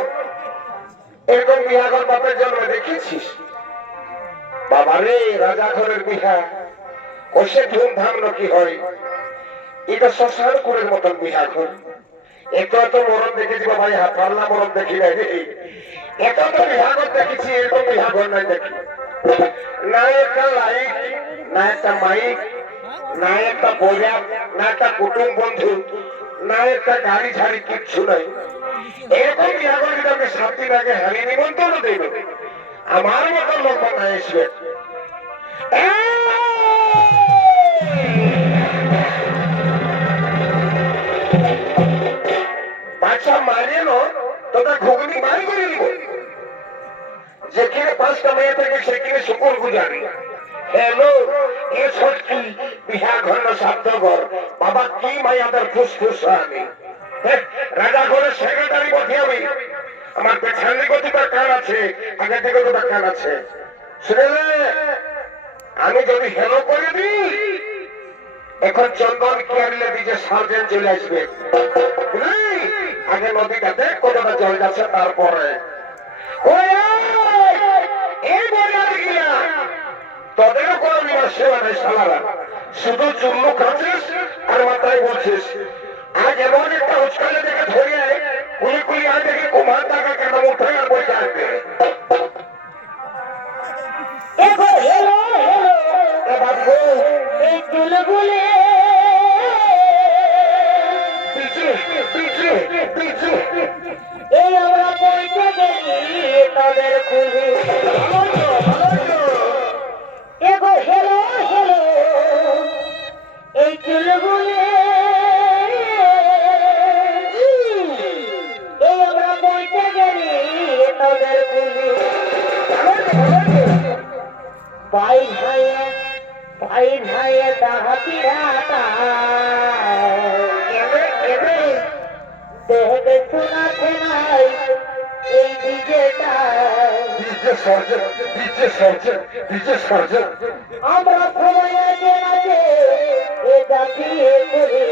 এরকম বিহাঘর বাপের জন্মে দেখেছিস? বাবারে রাজা ঘরের বিহা কষে ধুমধাম নাকি হয়, এটা শ্মশান কুড়ের মতন বিহা ঘর। এত এত মরণ দেখেছি বাবা, হাত পাল্লা মরণ দেখি নাই রে। এত এত বিহাঘর দেখেছি, এরকম বিহাঘর নাই দেখি। না একটা লাইট, না একটা মাইক, না একটা বইয়া, না একটা কুটুম বন্ধু, না একটা গাড়ি ঝাড়ি, কিচ্ছু নাই। এরকম বিহাঘর যদি আমি 7 দিন আগে হারি নিমন্ত্রণ দেব, আমার মতন লোক বানায় আসবে। বাচ্চা মারিয়ে নো, তোদের ঘুগনি বাড়ি করে দিব। যেখানে 5টা মেয়ে থেকে সেখানে শুকুর গুজারি। হ্যালো, এ সত্যি বিহা ঘর না শব্দ ঘর। বাবা কি মায়াদের ফুসফুস আনি। রাজা ঘরের সেক্রেটারি বলতে আমি, আমার পেছন দিকে দুটো কান আছে, আগে দিকে দুটো কান আছে। শুনলে আমি যদি হেলো করে দিই, এখন চন্দন কেয়ারলে দিকে সার্জেন্ট চলে আসবে। আগে নদীটা দেখ কতটা জল যাচ্ছে, তারপরে তোদেরও কোনো বিবাহ সেবা নেই সালারা, শুধু চুল্লু খাচ্ছিস আর মাথায় বলছিস। আজ এমন একটা উৎকালে দেখে ধরিয়ে কুলি কুলি আজ দেখে কুমার টাকা কেন উঠে আর বই আসবে। এই চুলগুলো এই আমরা বইতে গেলি তাদের খুলি। এগো হেলো হেলো, এই চুলগুলো এই আমরা বইতে গেলি তাদের খুলি। ভাই ভাইয়া ভাই ভাইয়া দাহাতিরা দেখে শোনাতে নাই এই ডিজেটা। আমরা সবাই আগে আগে এ জাতিয়ে করে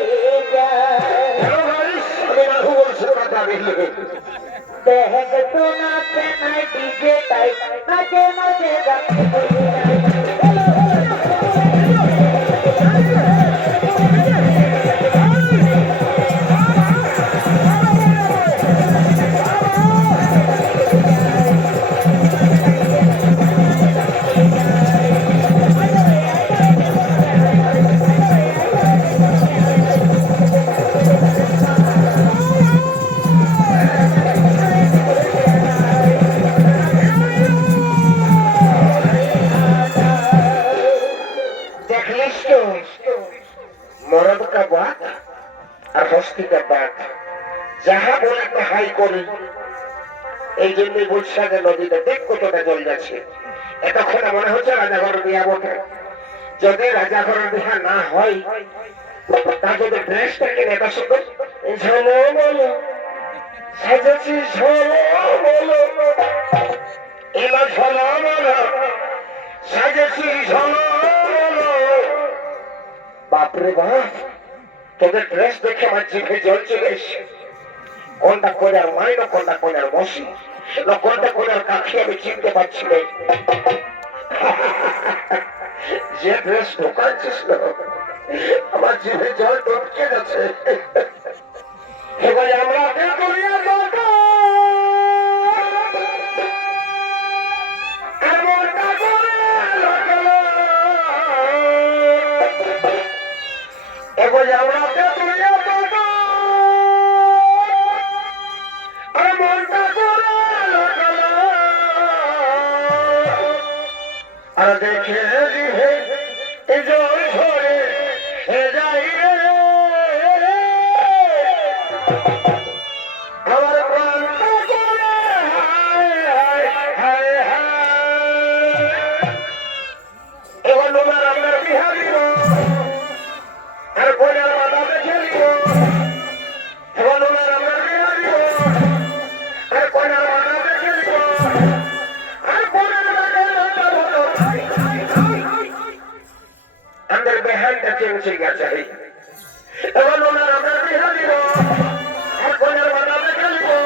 দেখে শোনাতে নাই ডিজেটাই নাচে নাচে গাতে করে যায়। মরদ কা বাত আর হস্তি কা বাত, যাহা বলে তাহাই করি। এই জন্যই বৈশাখে নদীতে দেখ কতটা জল যাচ্ছে। এতক্ষণে মনে হচ্ছে রাজাঘর বিয়া বটে। যদি রাজাঘরের বিয়া না হয়, তা যদি ড্রেসটা কিনে এটা শুধু ঝলো বলো সাজেছি, ঝলো বলো এলা, ঝলো বলো সাজেছি, ঝলো বলো। বাপরে বাপ, তোদের ড্রেস দেখে আমার জিভে জল চলে এসছে। কোনটা করে আর মাই না, কোনটা করে আর বসি না, কোনটা করে আর কাকি আমি চিনতে পারছি না। যে ড্রেস ঢোকাচ্ছিস না, আমার জিভে জল ঢুকে যাচ্ছে। এবার আমরা দুনিয়া দরকার এমনটা করে লাগলো। এবার আমরা দুনিয়া দরকার এমনটা করে লাগলো। আর দেখে জিভে জল ধরে যাই রে, আমার প্রাণটা করে হায় হায় হায় হায়। এবার নোমার আমরা বিহা দিব আর কইনার মাথা দেখে দিব। এবার নোমার আমরা বিহা দিব আর কইনার মাথা দেখে দিব। আর বোনের अंदर बहन तक उठेगा चाहिए। एवं लोग अंदर भी हाली हो, और कोई नर्मदा में चली हो।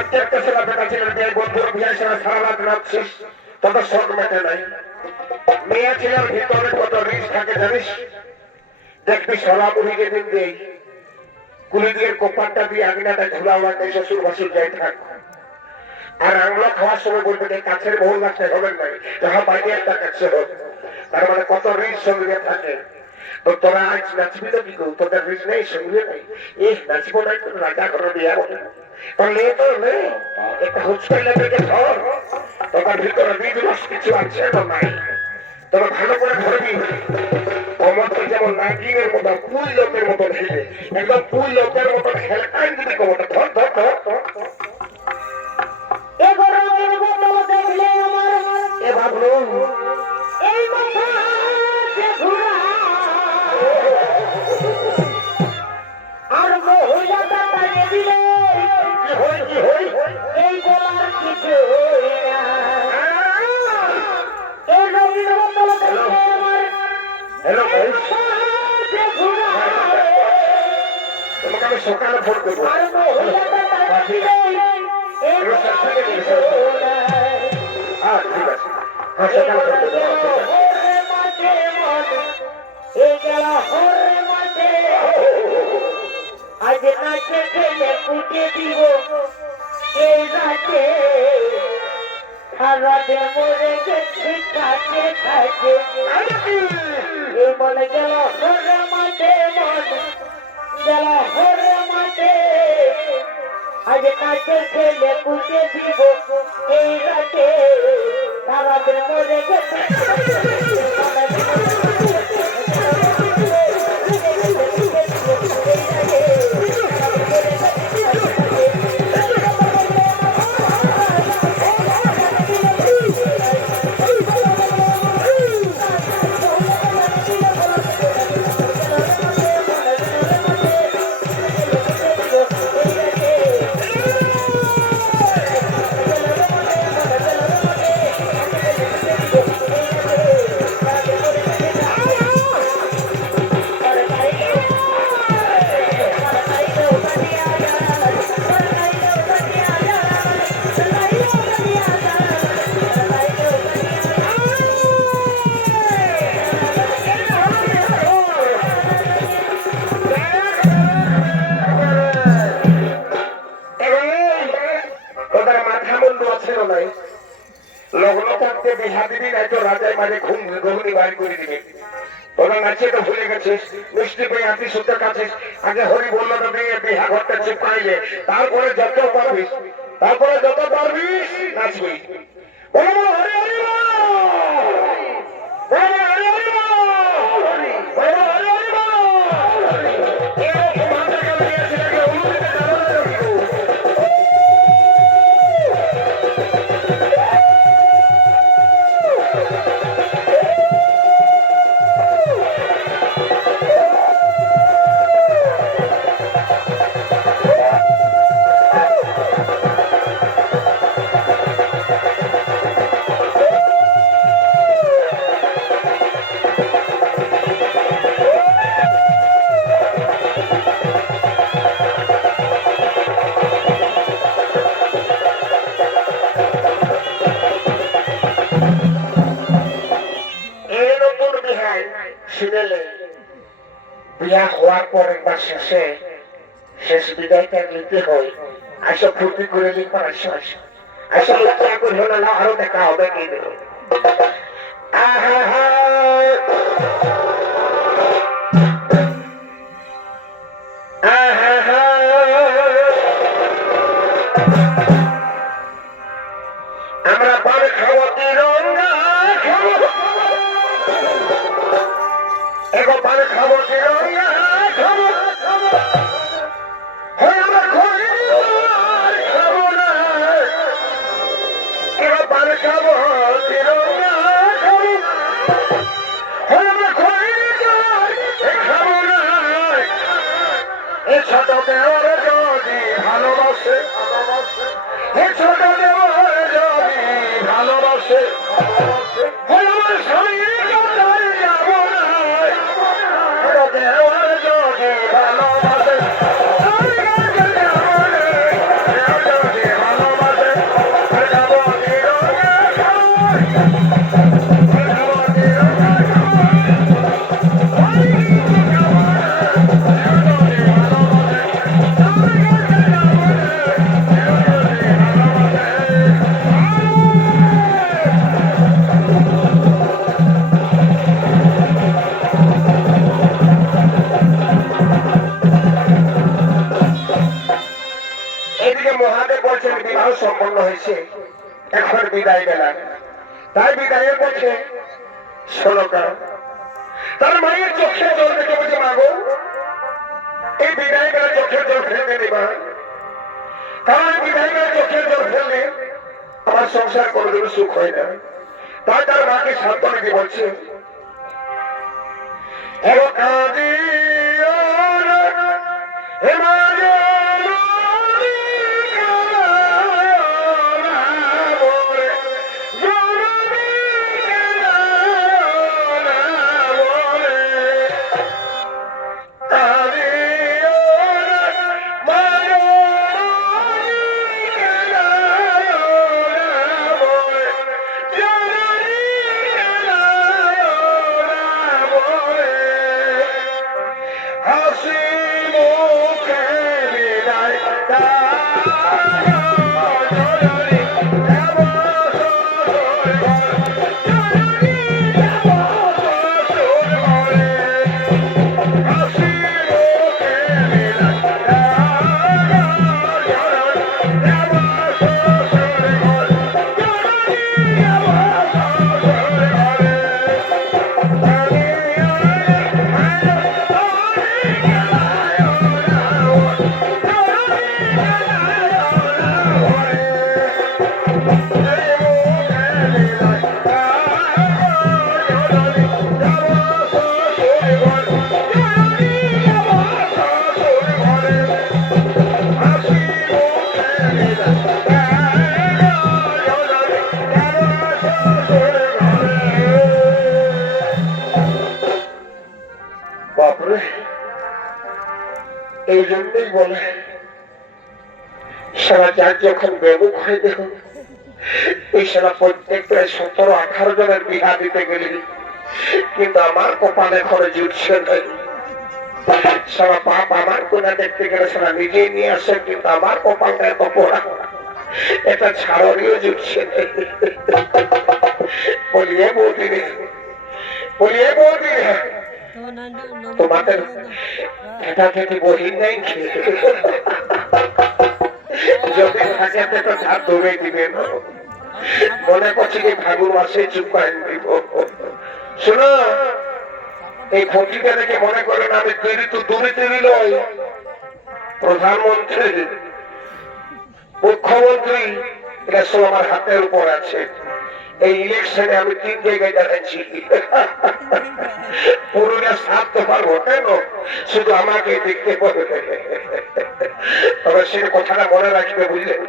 প্রত্যেকটা ছেলে বেটা ছেলের বিয়ে বন্ধুর বিয়ে সারা সারা রাত নাচছিস, তোদের শখ মেটে নাই। মেয়ে ছেলের ভিতরে কত রিস্ক থাকে জানিস? দেখবি সরাবুড়িকে দিন দেই কুলি দিয়ে কোপারটা দিয়ে আগিনাটা ঝুলা উড়াতে শ্বশুর ভাসুর যাই থাক। আর আংলো খাওয়ার সময় বলবে যে কাছের বহু গাছটা হবে নাই, যাহা বাইরে একটা কাছে হবে। তার মানে কত রিস্ক সঙ্গে থাকে। তো তোরা আজ নাচবি তো কি করু? তোদের রিস্ক নেই, সঙ্গে নেই। এই নাচবো নাই তো রাজা করে বিয়া বলে তোর লে তো লে একটা হুচকাইলে থেকে ধর। তোদের ভিতরে বিজনেস কিছু আছে না নাই? তোরা ভালো করে ধরবি। কমরটা যেমন নাগিনের মতো পুল লোকের মতো ঢেলে একদম পুল লোকের মতো খেলে টাইম যদি কমরটা ধর ধর ধর ধর। এ গরমের বোতল দেখলে আমার এ ভাবলো এই মাথা যে ঘুরা আর মহিলাটা তাড়িয়ে দিলে কি হই কি হই এই বলার কিছু না। এই রঙিন বোতল দেখলে আমার হ্যালো ভাই, মাথা যে ঘুরা তোমাকে আমি সকালে ফোন করবো। আর মহিলাটা তাড়িয়ে দিলে এই বলার কিছু না। হ্যাঁ ঠিক আছে, হ্যাঁ সকালে ফোন করবো। আজ নাচে খেলে পুজে দিব এই রাতে সারাতে মরে গেছে কাছে কাছে এ মনে গেল হরে মাঠে মন গেল হরে মাঠে আজ নাচে খেলে পুজে দিব এই রাতে সারাতে মরে গেছে লগ্ন থাকতে বিহা দিবি নাই তো রাজায় মাঝে ঘুমনি বাইর করে দিবি। তোরা নাচিয়ে তো ভুলে গেছিস, মিষ্টি পেয়ে আতি সূত্র কাছিস। আগে হরি বললো না বিহা ঘরটা চিপকাইলে তারপরে যত পারবি নাচবি। বলো বলো হরি হরি বল। বলো হরি হরি বল। বলো হরি হরি বল। এরকম হাতে কাছে গিয়েছে আগে অনুমতি জানানো যাবে। বিয়া হওয়ার পর একবার শেষ বিদায়টা নিতে হয়। আসো ফুর্তি করে লিখবার আসো আসো আসো লজ্জা করো না, আরো দেখা হবে কি আমরা পান খাবো তিরঙ্গা খাবো এগো পান খাবো তিরঙ্গা খাবো আমার খড়ি খাবো না এগো পান খাবো তিরঙ্গা খাবো আমার খড়ি খাবো না এ ছোট দেওয়ার যদি ভালোবাসে এ ছোট দেওয়ার যদি ভালোবাসে আমার শরীর যাবো না দেওয়ার যদি ভালোবাসে বলছেন বিবাহ সম্পন্ন হয়েছে, এখন বিদায় বেলা। তাই বিদায়ের পথে শোনো কারণ তার মায়ের চোখে জল দেখে বলছে, মাগো এই বিদায় বেলা চোখের জল ফেলতে দেবা, কারণ বিদায় বেলা চোখের জল ফেললে আমার সংসার কোনোদিন সুখ হয় না। তাই তার মাকে সান্ত্বনা দিয়ে বলছে, বাপরে, এই জন্যই বলে সারা যার যখন বেমুখ হয়ে দেখো ওই সারা প্রত্যেক প্রায় 17-18 জনের বিহা দিতে গেলি, কিন্তু আমার কপালে ঘরে জুটছে নাই। সারা বাপ আমার কোনা দেখতে গেলে সারা নিজেই নিয়ে আসে, কিন্তু আমার কপালটা এত পোড়া, এটা ছাড়িও জুটছে নাই। বলিয়ে বৌদি রে, বলিয়ে বৌদি রে, তোমাদের এটা থেকে বহিন নেই, যদি থাকে তো ধার দৌড়ে দিবে না। মনে করছি কি ফাগুন মাসে চুপ করে দিব। শোনো, এই ফটিটা দেখে মনে করেন আমি তৈরি তো দূরে তৈরি নয়, প্রধানমন্ত্রী মুখ্যমন্ত্রী এরা সব আমার হাতের উপর আছে। এই ইলেকশনে আমি 3 জায়গায় দাঁড়াচ্ছি, পুরোটা সারতে পারবো কেন, শুধু আমাকে দেখতে পাবে। তবে সে কথাটা মনে রাখবে, বুঝলেন,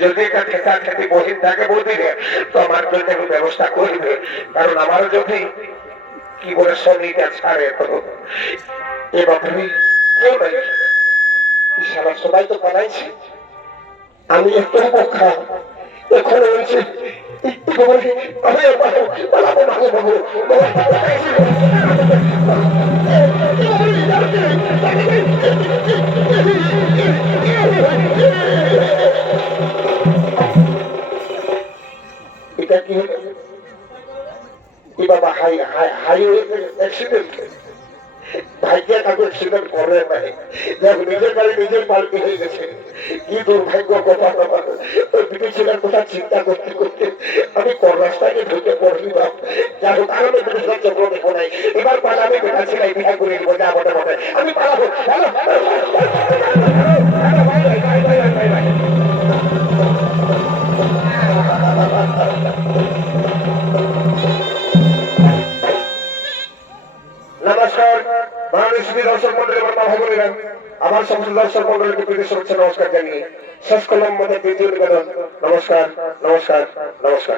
যদি এটা ঠেকা ঠেকি বহিন থাকে বৌদিরে তো আমার জন্য ব্যবস্থা করবে, কারণ আমারও যদি কি বলে সঙ্গীটা ছাড়ে তো এ ব্যাপারে কেউ নাই। সবাই তো বানাইছি, আমি একটু পক্ষা এখন বলছি এটা কি হলো বাবা, হাইওয়ে অ্যাক্সিডেন্ট, ভাইকে কাউকে অ্যাক্সিডেন্ট করে নাই, দেখো নিজের গাড়ি নিজের পাল্টি হয়ে গেছে, কি দুর্ভাগ্য কথা। ওই বিটি ছেলের কথা চিন্তা করতে করতে আমি কোন রাস্তাকে ঢুকে পড়লি বাপ, যার কারণে বিটির চক্র দেখো নাই। এবার পালা আমি বেটা ছেলে বিহা করে দিব, যা বটে বটে আমি পালাবো। নমস্কার মহানুষ্মী দর্শক মন্ডলী, আমার সমস্ত দর্শক মন্ডলীকে প্রীতি শুভেচ্ছা নমস্কার জানিয়ে শেষ করলাম আমাদের দ্বিতীয় নিবেদন। নমস্কার, নমস্কার, নমস্কার।